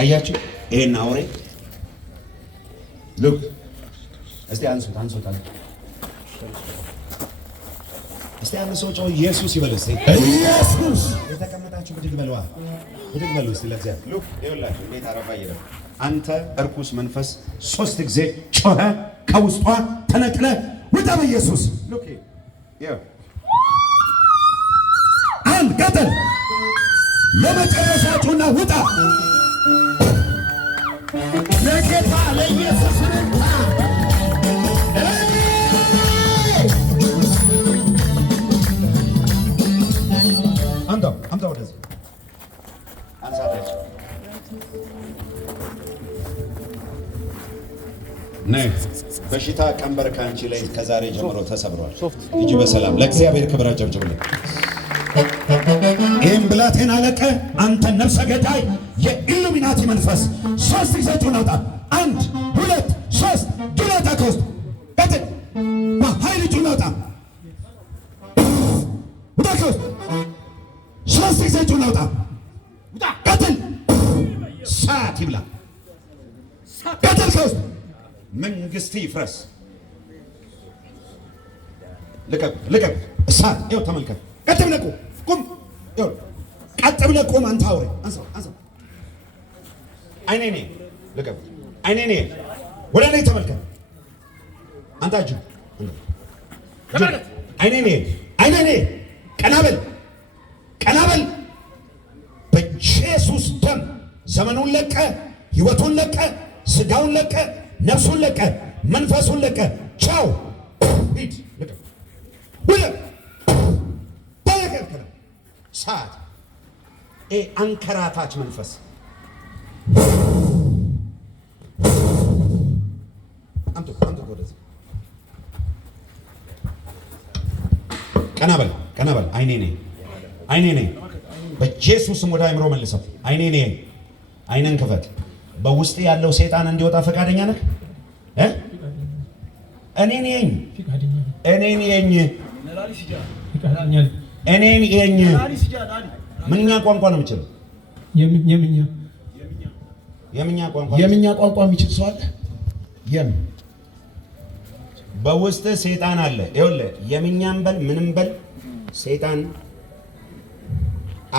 አያችሁ ይሄን አውሬ ሉክ እስቲ አንሱት እስቲ አንድ ሰው ጮህ ኢየሱስ ይበል እስቲ ኢየሱስ። የተቀመጣችሁ ብድግ በሉ እስቲ ለእግዚአብሔር ሉክ ይኸውላችሁ እንዴት አረፋ ይረፍ። አንተ እርኩስ መንፈስ 3 ጊዜ ጮኸ ከውስጧ ተነቅለ ውጣ በኢየሱስ። ሉክ ይኸው አንድ ቀጥል ለመጨረሻችሁና ውጣ ለጌታ ለኢየሱስ ርታ አምጣ ወደዚህ አንሳለች ነይ በሽታ ቀንበር ካንቺ ላይ ከዛሬ ጀምሮ ተሰብሯል። እጂ በሰላም ለእግዚአብሔር ክብር አጨብጭቡልኝ። ይህም ብላቴና አለቀ አንተ ነፍሰ ገዳይ የኢሉሚናቲ መንፈስ 3 ጊዜ አውጣ 1 2 3 ዱላታ ከውስጥ ቀጥል በኃይል እጁን አውጣ ውጣ ከውስጥ 3 ጊዜ እጁን አውጣ ቀጥል ሳት ይብላ ቀጥል ከውስጥ መንግስት ይፍረስ ልቀቅ እሳት ይኸው ተመልከት ቀጥ ብለህ ቁም ይኸው ቀጥ ብለህ ቁም አንተ አውሬ አንሳው አይኔ ልቀቅ አይኔ ወደ ላይ ተመልከት አንተ እጅ አይኔ ቀና በል በኢየሱስ ደም ዘመኑን ለቀ ህይወቱን ለቀ ስጋውን ለቀ ነፍሱን ለቀ መንፈሱን ለቀ ቻው ሂድ ልቀቅ ሰዓት አንከራታች መንፈስ አምጡ ወደዚህ ቀና በል አይኔ ነኝ በኢየሱስም ወደ አእምሮ መልሰው አይነን ክፈት በውስጥ ያለው ሰይጣን እንዲወጣ ፈቃደኛ ነህ እኔ ነኝ ምንኛ ቋንቋ ነው የምችለው የምኛ ቋንቋ የሚችል ሰው አለ በውስጥ ሰይጣን አለ ይኸውልህ የምኛም በል ምንም በል ሰይጣን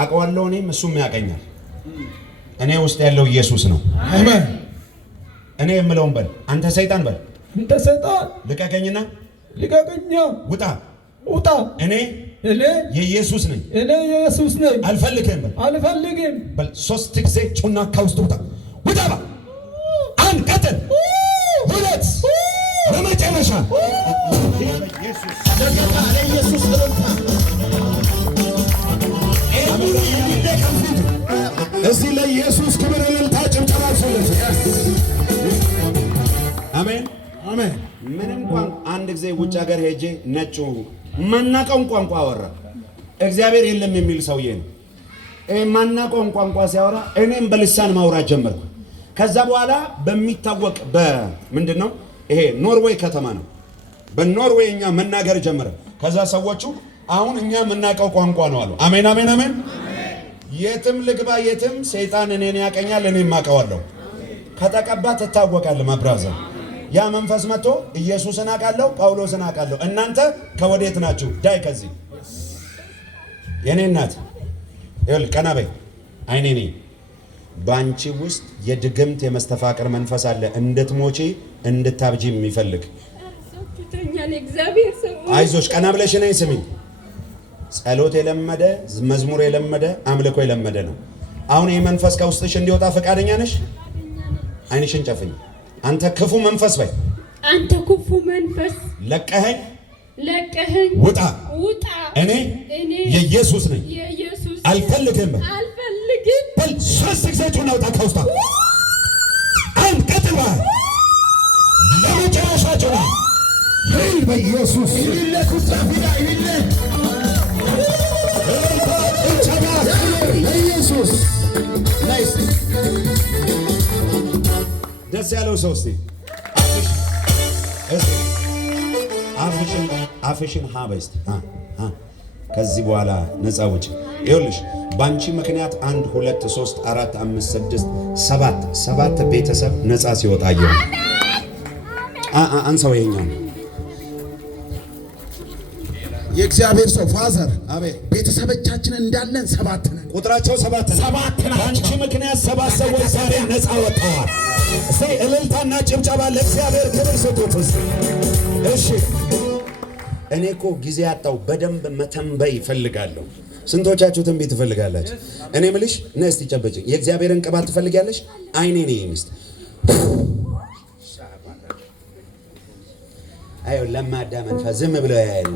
አውቀዋለሁ እኔም እሱም ያውቀኛል እኔ ውስጥ ያለው ኢየሱስ ነው አሜን እኔ የምለውን በል አንተ ሰይጣን በል አንተ ሰይጣን ልቀቀኝና ውጣ እኔ የኢየሱስ ነኝ አልፈልግም በል 3 ጊዜ ጩና ከውስጥ ውጣ አንድ ቀጥል 2 ለመጨረሻ ኢየሱስ ለጌታ ለኢየሱስ እዚህ ለኢየሱስ ክብር እልልታ ጭብጨባ አሜን ምን እንኳን አንድ ጊዜ ውጭ ሀገር ሄጄ ነጩ ማናቀውን ቋንቋ አወራ እግዚአብሔር የለም የሚል ሰውዬ ነው ማናቀውን ቋንቋ ሲያወራ እኔም በልሳን ማውራት ጀመርኩ ከዛ በኋላ በሚታወቅ በምንድነው ይሄ ኖርዌይ ከተማ ነው በኖርዌይኛ መናገር ጀመረ ከዛ ሰዎቹ አሁን እኛ የምናቀው ቋንቋ ነው አሉ አሜን የትም ልግባ የትም ሰይጣን እኔን ያቀኛል እኔም አቀዋለሁ ከተቀባ ትታወቃለህ ማብራዘር ያ መንፈስ መጥቶ ኢየሱስን አቃለው ጳውሎስን አቃለው እናንተ ከወዴት ናችሁ ዳይ ከዚህ የኔ እናት ይል ቀና በይ አይኔ ነኝ ባንቺ ውስጥ የድግምት የመስተፋቅር መንፈስ አለ እንድትሞቺ እንድታብጂ የሚፈልግ አይዞሽ ቀና ብለሽ ነኝ ስሚኝ ጸሎት የለመደ መዝሙር የለመደ አምልኮ የለመደ ነው አሁን ይሄ መንፈስ ከውስጥሽ እንዲወጣ ፈቃደኛ ነሽ አይንሽን ጨፍኝ አንተ ክፉ መንፈስ በይ አንተ ክፉ መንፈስ ለቀኸኝ ውጣ እኔ የኢየሱስ ነኝ አልፈልግም በል 3 ጊዜ ጩና ውጣ ከውስጧ አንድ ቀጥል ለመጨረሻ ጩና ሂድ በኢየሱስ ኢየሱስ ደስ ያለው ሰው እስቲ አፍሽን ሀበይ እስቲ ከዚህ በኋላ ነፃ ውጭ ይኸውልሽ ባንቺ ምክንያት 1 2 3 4 5 6 7 ቤተሰብ ነፃ ሲወጣ አየሁ። አንሳው ይሄኛው የእግዚአብሔር ሰው ፋዘር አቤት ቤተሰቦቻችን እንዳለን 7 ነን። ቁጥራቸው 7 ነው። 7 ናቸው። ባንቺ ምክንያት 7 ሰዎች ዛሬ ነፃ ወጥተዋል። እስቲ እልልታና ጭብጨባ ለእግዚአብሔር ክብር ስጡት። እሺ እኔ እኮ ጊዜ ያጣው በደንብ መተንበይ እፈልጋለሁ። ስንቶቻችሁ ትንቢት ትፈልጋላችሁ? እኔ ምልሽ ነይ እስቲ ጨበጭኝ። የእግዚአብሔርን ቅባት ትፈልጊያለሽ? አይኔ ነኝ ሚስት አዩ ለማዳ መንፈስ ዝም ብለው ያያለ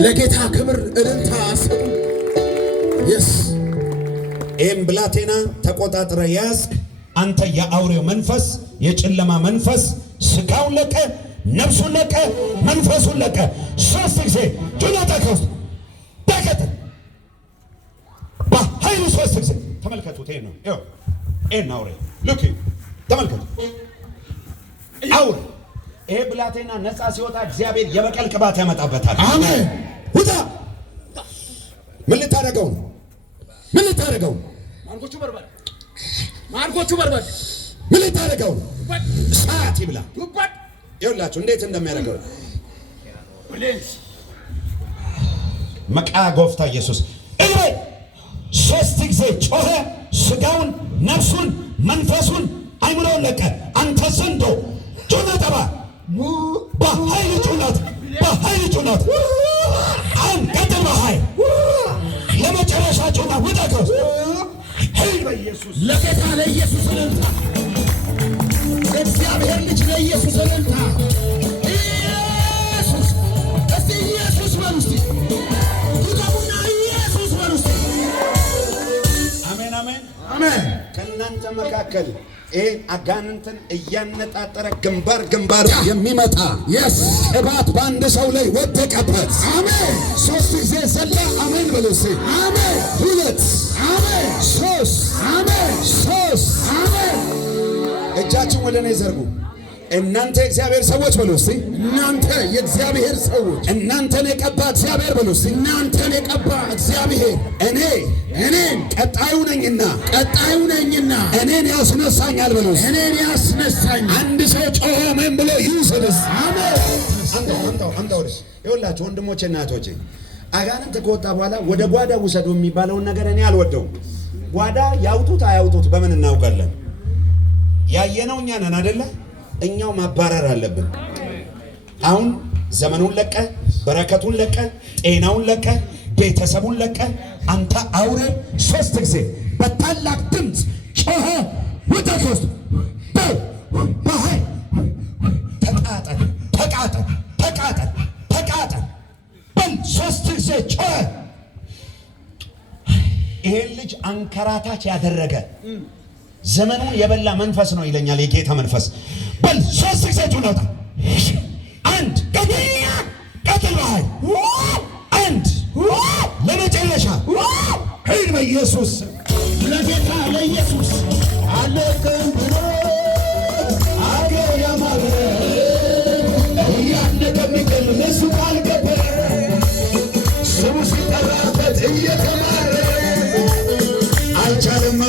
ለጌታ ክብር እልልታ አሰጡ። yes ኤም ብላቴና ተቆጣጥረ ያዝ። አንተ የአውሬው መንፈስ የጨለማ መንፈስ ስጋውን ለቀ፣ ነፍሱን ለቀ፣ መንፈሱን ለቀ። 3 ጊዜ ጆናታከውስ ተከተ በኃይሉ 3 ጊዜ ተመልከቱት። ይሄ ነው ይሄ አውሬ ልክ ተመልከቱ። አውሬ ይሄ ብላቴና ነፃ ሲወጣ እግዚአብሔር የበቀል ቅባት ያመጣበታል። አሜን። ውጣ! ምን ልታደርገው ነው? ምን ልታደርገው ነው? ማርኮቹ በርበል ምን ልታደርገው ነው? እሳት ይብላ። ይኸውላችሁ እንዴት እንደሚያደርገው መቃ ጎፍታ ኢየሱስ እይ 3 ጊዜ ጮኸ። ስጋውን፣ ነፍሱን፣ መንፈሱን፣ አይምሮውን ለቀ። አንተ ዘንዶ ጆናታባ በኃይል ጩናት፣ በኃይል ጩናት። አሁን ቀጥል በኃይል ለመጨረሻ ጩና ውጣከው። ሄይ በኢየሱስ ለጌታ ለኢየሱስ እልልታ። እግዚአብሔር ልጅ ለኢየሱስ እልልታ። ኢየሱስ እስቲ ኢየሱስ በሉ እስቲ ጉዳቡና ኢየሱስ በሉ እስቲ። አሜን አሜን አሜን። ከእናንተ መካከል ይሄ አጋንንትን እያነጣጠረ ግንባር የሚመጣ yes ቅባት በአንድ ሰው ላይ ወደቀበት። አሜን። 3 ጊዜ ዘላ አሜን በሉ እስቲ። አሜን። 2 አሜን። 3 አሜን። 3 አሜን። እጃችን ወደ እኔ ዘርጉ። እናንተ የእግዚአብሔር ሰዎች በሉ እስቲ። እናንተ የእግዚአብሔር ሰዎች፣ እናንተን የቀባ እግዚአብሔር በሉ እስቲ። እናንተን የቀባ እግዚአብሔር እኔን ቀጣዩ ነኝና እኔን ያስነሳኛል በሉ እስቲ። እኔን ያስነሳኝ። አንድ ሰው ጮሆ አሜን ብሎ ይውሰድስ። አሜን። አንተው ይኸውላችሁ ወንድሞቼ እና እህቶቼ አጋንንት ከወጣ በኋላ ወደ ጓዳ ውሰዱ የሚባለውን ነገር እኔ አልወደውም። ጓዳ ያውጡት አያውጡት በምን እናውቃለን? ያየነው እኛ ነን አይደለ? እኛው ማባረር አለብን። አሁን ዘመኑን ለቀ፣ በረከቱን ለቀ፣ ጤናውን ለቀ፣ ቤተሰቡን ለቀ። አንተ አውሬ 3 ጊዜ በታላቅ ድምፅ ጮኸ ውጣ! በኃይል ተቃጠል፣ ተቃጠል፣ ተቃጠል፣ ተቃጠል በል 3 ጊዜ ጮኸ። ይሄን ልጅ አንከራታች ያደረገ ዘመኑን የበላ መንፈስ ነው ይለኛል የጌታ መንፈስ። በል 3 ጊዜ ጩኸታ 1 ቀጥል በኃይል 1 ለመጨረሻ ሄድ በኢየሱስ ለጌታ ለኢየሱስ አለከም ብሎ አገር ያማረ እያነቀ የሚገል እሱ ካልገባ ስሙ ሲጠራበት እየተማረ አልቻለም